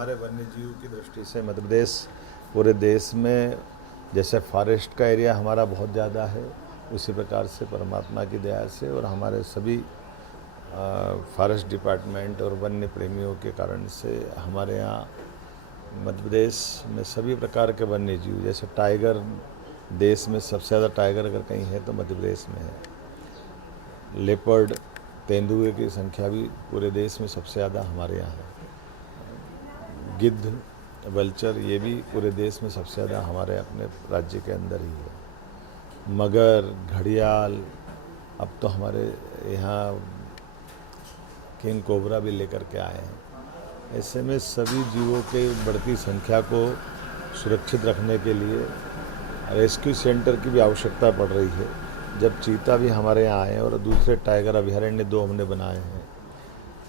हमारे वन्य जीव की दृष्टि से मध्य प्रदेश पूरे देश में जैसे फॉरेस्ट का एरिया हमारा बहुत ज़्यादा है, उसी प्रकार से परमात्मा की दया से और हमारे सभी फॉरेस्ट डिपार्टमेंट और वन्य प्रेमियों के कारण से हमारे यहाँ मध्य प्रदेश में सभी प्रकार के वन्य जीव, जैसे टाइगर, देश में सबसे ज़्यादा टाइगर अगर कहीं है तो मध्य प्रदेश में है। लेपर्ड, तेंदुए की संख्या भी पूरे देश में सबसे ज़्यादा हमारे यहाँ है। गिद्ध, वल्चर, ये भी पूरे देश में सबसे ज़्यादा हमारे अपने राज्य के अंदर ही है। मगर, घड़ियाल, अब तो हमारे यहाँ किंग कोबरा भी लेकर के आए हैं। ऐसे में सभी जीवों के बढ़ती संख्या को सुरक्षित रखने के लिए रेस्क्यू सेंटर की भी आवश्यकता पड़ रही है। जब चीता भी हमारे यहाँ आए और दूसरे टाइगर अभयारण्य 2 हमने बनाए हैं।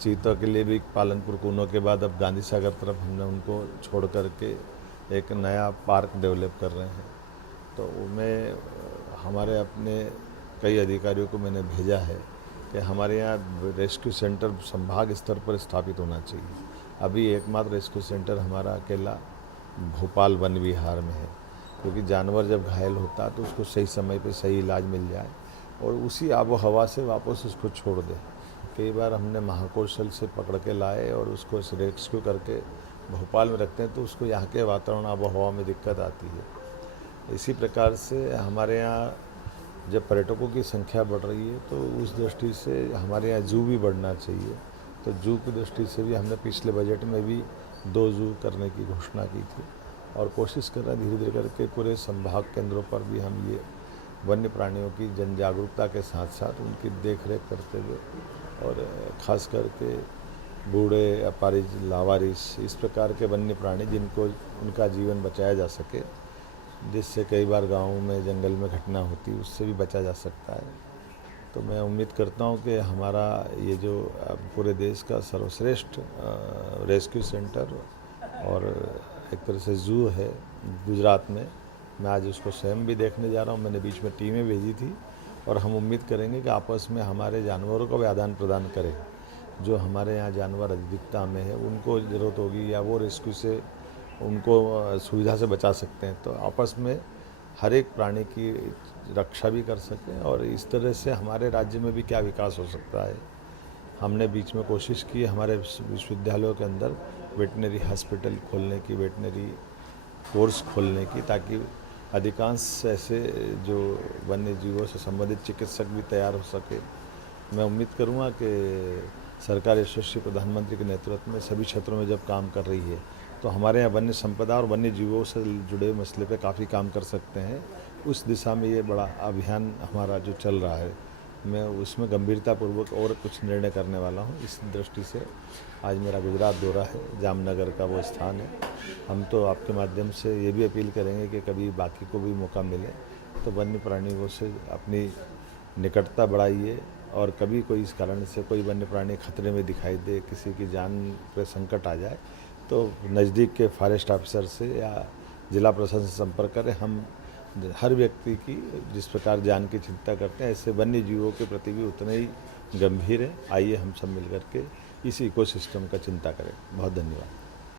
चीता के लिए भी पालनपुर कूनो के बाद अब गांधी सागर तरफ हमने उनको छोड़ करके एक नया पार्क डेवलप कर रहे हैं। तो उनमें हमारे अपने कई अधिकारियों को मैंने भेजा है कि हमारे यहाँ रेस्क्यू सेंटर संभाग स्तर पर स्थापित होना चाहिए। अभी एकमात्र रेस्क्यू सेंटर हमारा अकेला भोपाल वन विहार में है, क्योंकि जानवर जब घायल होता है तो उसको सही समय पे सही इलाज मिल जाए और उसी आबो हवा से वापस उसको छोड़ दे। कई बार हमने महाकौशल से पकड़ के लाए और उसको रेस्क्यू करके भोपाल में रखते हैं तो उसको यहाँ के वातावरण आबो हवा में दिक्कत आती है। इसी प्रकार से हमारे यहाँ जब पर्यटकों की संख्या बढ़ रही है तो उस दृष्टि से हमारे यहाँ जू भी बढ़ना चाहिए। तो जू की दृष्टि से भी हमने पिछले बजट में भी 2 जू करने की घोषणा की थी और कोशिश कर रहे हैं धीरे धीरे करके पूरे संभाग केंद्रों पर भी हम ये वन्य प्राणियों की जन जागरूकता के साथ साथ उनकी देखरेख करते हुए और ख़ास करके बूढ़े, अपारिज, लावारिस, इस प्रकार के वन्य प्राणी जिनको उनका जीवन बचाया जा सके, जिससे कई बार गाँव में जंगल में घटना होती है उससे भी बचा जा सकता है। तो मैं उम्मीद करता हूँ कि हमारा ये जो पूरे देश का सर्वश्रेष्ठ रेस्क्यू सेंटर और एक तरह से जू है गुजरात में, मैं आज उसको स्वयं भी देखने जा रहा हूँ। मैंने बीच में टीमें भेजी थी और हम उम्मीद करेंगे कि आपस में हमारे जानवरों का भी आदान प्रदान करें। जो हमारे यहाँ जानवर अधिकता में है उनको ज़रूरत होगी या वो रेस्क्यू से उनको सुविधा से बचा सकते हैं, तो आपस में हर एक प्राणी की रक्षा भी कर सकें और इस तरह से हमारे राज्य में भी क्या विकास हो सकता है। हमने बीच में कोशिश की हमारे विश्वविद्यालयों के अंदर वेटनरी हॉस्पिटल खोलने की, वेटनरी कोर्स खोलने की, ताकि अधिकांश ऐसे जो वन्य जीवों से संबंधित चिकित्सक भी तैयार हो सके। मैं उम्मीद करूँगा कि सरकार यशस्वी प्रधानमंत्री के नेतृत्व में सभी क्षेत्रों में जब काम कर रही है तो हमारे यहाँ वन्य संपदा और वन्य जीवों से जुड़े मसले पे काफ़ी काम कर सकते हैं। उस दिशा में ये बड़ा अभियान हमारा जो चल रहा है, मैं उसमें गंभीरतापूर्वक और कुछ निर्णय करने वाला हूँ। इस दृष्टि से आज मेरा गुजरात दौरा है, जामनगर का वो स्थान है। हम तो आपके माध्यम से ये भी अपील करेंगे कि कभी बाकी को भी मौका मिले तो वन्य प्राणियों से अपनी निकटता बढ़ाइए और कभी कोई इस कारण से कोई वन्य प्राणी खतरे में दिखाई दे, किसी की जान पर संकट आ जाए तो नज़दीक के फॉरेस्ट ऑफिसर से या जिला प्रशासन से संपर्क करें। हम हर व्यक्ति की जिस प्रकार जान की चिंता करते हैं ऐसे वन्य जीवों के प्रति भी उतने ही गंभीर हैं। आइए हम सब मिलकर के इस इकोसिस्टम का चिंता करें। बहुत धन्यवाद।